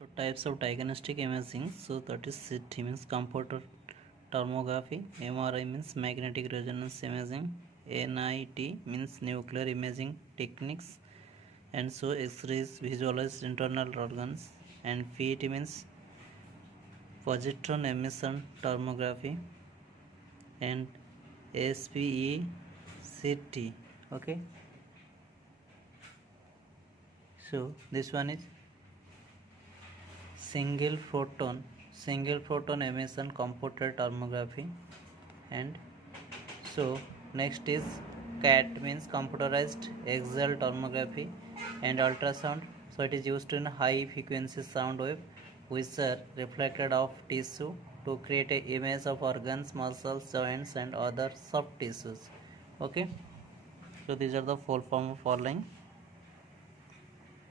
So types of diagnostic imaging. So that is CT means computer tomography, MRI means magnetic resonance imaging, NIT means nuclear imaging techniques, and so X-rays visualize internal organs, and PET means positron emission tomography, and SPECT. Okay. So this one is single photon emission computed tomography. And so next is CAT means computerized axial tomography and ultrasound. So it is used in high frequency sound wave which are reflected off tissue to create an image of organs, muscles, joints and other soft tissues. Okay, so these are the full form of following.